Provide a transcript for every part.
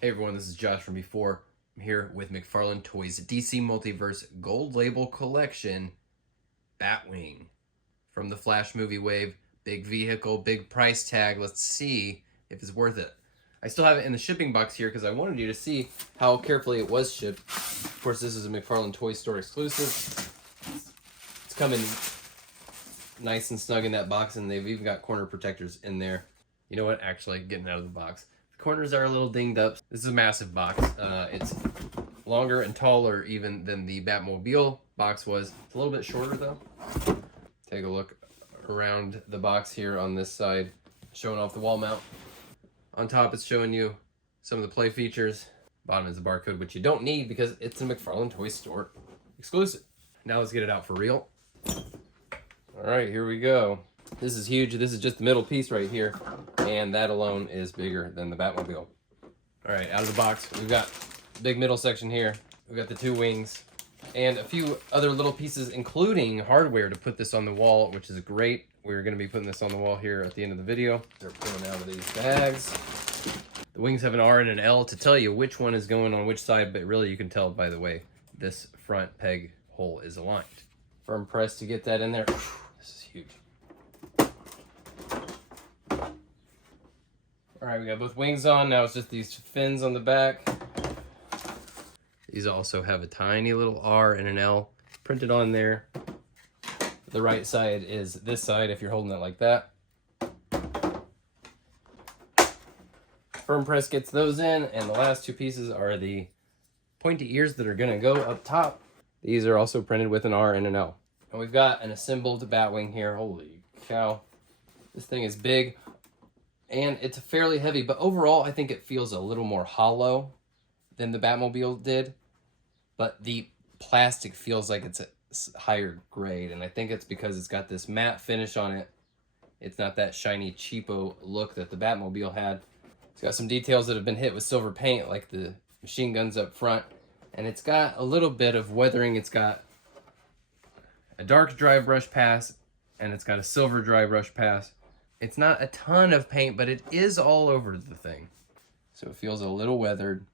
Hey everyone, this is Josh from before. I'm here with McFarlane Toys DC Multiverse Gold Label Collection Batwing from the Flash movie wave. Big vehicle, big price tag. Let's see if it's worth it. I still have it in the shipping box here because I wanted you to see how carefully it was shipped. Of course, this is a McFarlane Toy Store exclusive. It's coming nice and snug in that box, and they've even got corner protectors in there. You know what? Actually, getting out of the box. Corners are a little dinged up. This is a massive box. It's longer and taller even than the Batmobile box was. It's a little bit shorter though. Take a look around the box here on this side, showing off the wall mount. On top, it's showing you some of the play features. Bottom is the barcode, which you don't need because it's a McFarlane Toy Store exclusive. Now let's get it out for real. All right, here we go. This is huge. This is just the middle piece right here, and that alone is bigger than the Batmobile. All right, out of the box, we've got big middle section here. We've got the two wings and a few other little pieces, including hardware to put this on the wall, which is great. We're going to be putting this on the wall here at the end of the video. They're pulling out of these bags. The wings have an R and an L to tell you which one is going on which side, but really you can tell by the way this front peg hole is aligned. Firm press to get that in there. This is huge. All right, we got both wings on. Now it's just these fins on the back. These also have a tiny little R and an L printed on there. The right side is this side if you're holding it like that. Firm press gets those in, and the last two pieces are the pointy ears that are gonna go up top. These are also printed with an R and an L. And we've got an assembled Batwing here. Holy cow. This thing is big. And it's fairly heavy, but overall, I think it feels a little more hollow than the Batmobile did. But the plastic feels like it's a higher grade, and I think it's because it's got this matte finish on it. It's not that shiny, cheapo look that the Batmobile had. It's got some details that have been hit with silver paint, like the machine guns up front. And it's got a little bit of weathering. It's got a dark dry brush pass, and it's got a silver dry brush pass. It's not a ton of paint, but it is all over the thing. So it feels a little weathered.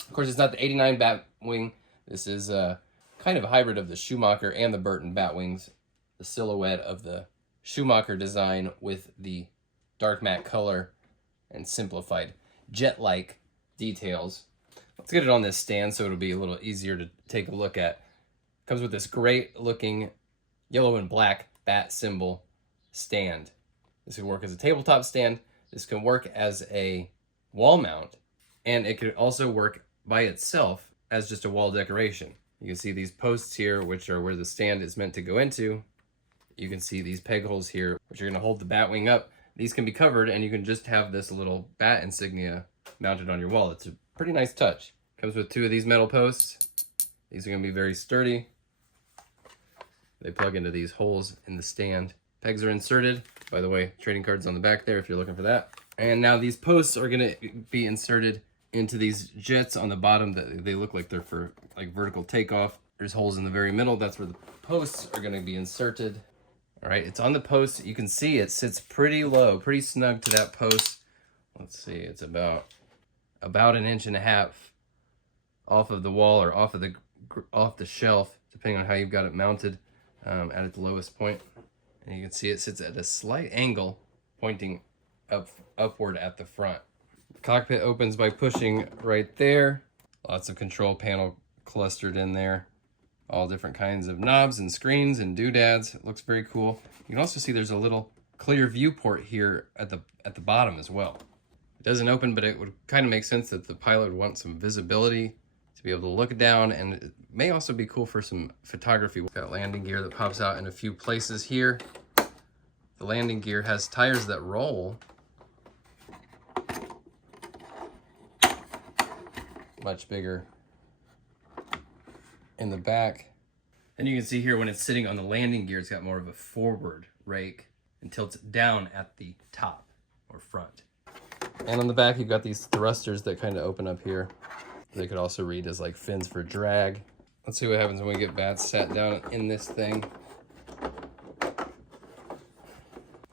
Of course, it's not the 89 Batwing. This is kind of a hybrid of the Schumacher and the Burton Batwings. The silhouette of the Schumacher design with the dark matte color and simplified jet-like details. Let's get it on this stand so it'll be a little easier to take a look at. Comes with this great looking yellow and black bat symbol stand. This can work as a tabletop stand. This can work as a wall mount, and it could also work by itself as just a wall decoration. You can see these posts here, which are where the stand is meant to go into. You can see these peg holes here, which are going to hold the Batwing up. These can be covered, and you can just have this little bat insignia mounted on your wall. It's a pretty nice touch. Comes with two of these metal posts. These are going to be very sturdy. They plug into these holes in the stand. Pegs are inserted. By the way, trading cards on the back there if you're looking for that. And now these posts are going to be inserted into these jets on the bottom. That they look like they're for like vertical takeoff. There's holes in the very middle. That's where the posts are going to be inserted. All right, it's on the post. You can see it sits pretty low, pretty snug to that post. Let's see, it's about 1.5 inches off of the wall or off the shelf, depending on how you've got it mounted at its lowest point. And you can see it sits at a slight angle, pointing upward at the front. The cockpit opens by pushing right there. Lots of control panel clustered in there. All different kinds of knobs and screens and doodads. It looks very cool. You can also see there's a little clear viewport here at the bottom as well. It doesn't open, but it would kind of make sense that the pilot would want some visibility to be able to look down, and it may also be cool for some photography. We've got landing gear that pops out in a few places here. The landing gear has tires that roll. Much bigger in the back. And you can see here when it's sitting on the landing gear, it's got more of a forward rake and tilts down at the top or front. And on the back, you've got these thrusters that kind of open up here. They could also read as like fins for drag. Let's see what happens when we get Bats sat down in this thing.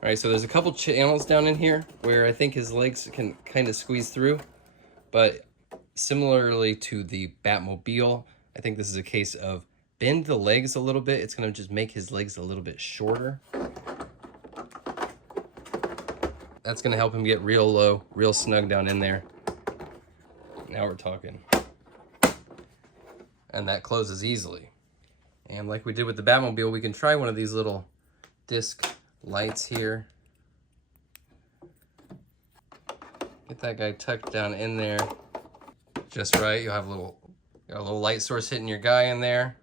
All right, so there's a couple channels down in here where I think his legs can kind of squeeze through. But similarly to the Batmobile, I think this is a case of bend the legs a little bit. It's going to just make his legs a little bit shorter. That's going to help him get real low, real snug down in there. Now we're talking. And that closes easily. And like we did with the Batmobile, we can try one of these little disc lights here. Get that guy tucked down in there just right. You'll have a little light source hitting your guy in there.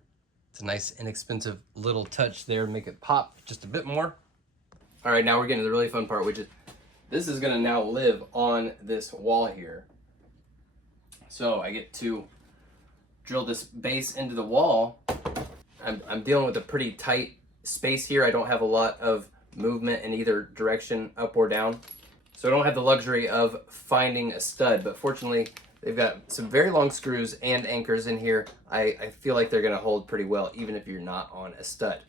It's a nice inexpensive little touch there to make it pop just a bit more. All right, now we're getting to the really fun part, which is this is gonna now live on this wall here. So I get to drill this base into the wall. I'm dealing with a pretty tight space here. I don't have a lot of movement in either direction, up or down. So I don't have the luxury of finding a stud, but fortunately they've got some very long screws and anchors in here. I feel like they're gonna hold pretty well, even if you're not on a stud.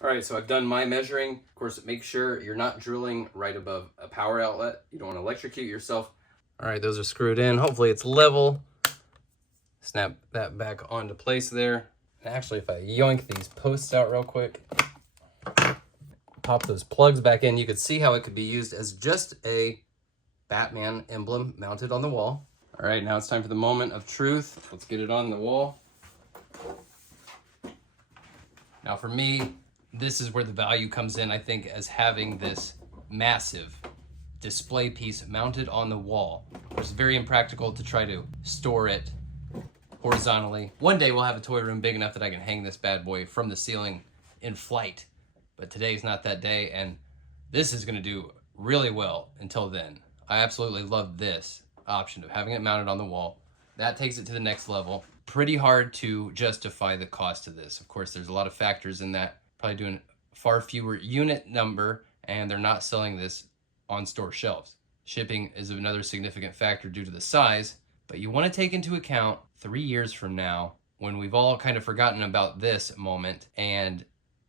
All right, so I've done my measuring. Of course, make sure you're not drilling right above a power outlet. You don't want to electrocute yourself. All right, those are screwed in. Hopefully it's level. Snap that back onto place there. And actually, if I yoink these posts out real quick, pop those plugs back in, you could see how it could be used as just a Batman emblem mounted on the wall. All right, now it's time for the moment of truth. Let's get it on the wall. Now for me, this is where the value comes in, I think, as having this massive display piece mounted on the wall. It's very impractical to try to store it horizontally. One day we'll have a toy room big enough that I can hang this bad boy from the ceiling in flight. But today's not that day, and this is gonna do really well until then. I absolutely love this option of having it mounted on the wall. That takes it to the next level. Pretty hard to justify the cost of this. Of course, there's a lot of factors in that. Probably doing far fewer unit number, and they're not selling this on store shelves. Shipping is another significant factor due to the size, but you want to take into account 3 years from now, when we've all kind of forgotten about this moment, and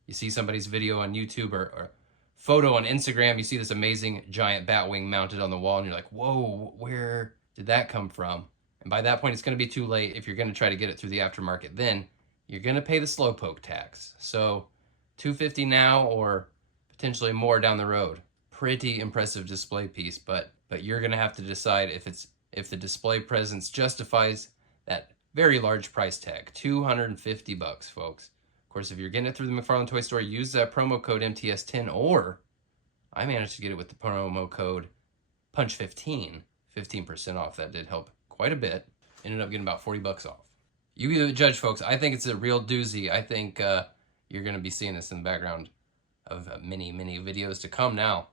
you see somebody's video on YouTube or photo on Instagram, you see this amazing giant Batwing mounted on the wall, and you're like, whoa, where did that come from? And by that point, it's going to be too late. If you're going to try to get it through the aftermarket, then you're going to pay the slowpoke tax. So $250 now or potentially more down the road. Pretty impressive display piece, but you're gonna have to decide if the display presence justifies that very large price tag, $250, folks. Of course, if you're getting it through the McFarlane Toy Store, use that promo code MTS10, or I managed to get it with the promo code PUNCH15, 15% off. That did help quite a bit. Ended up getting about $40 off. You be the judge, folks. I think it's a real doozy. I think you're going to be seeing this in the background of many, many videos to come now.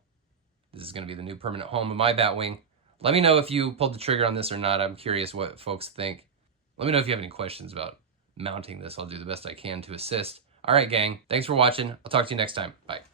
This is going to be the new permanent home of my Batwing. Let me know if you pulled the trigger on this or not. I'm curious what folks think. Let me know if you have any questions about mounting this. I'll do the best I can to assist. All right, gang. Thanks for watching. I'll talk to you next time. Bye.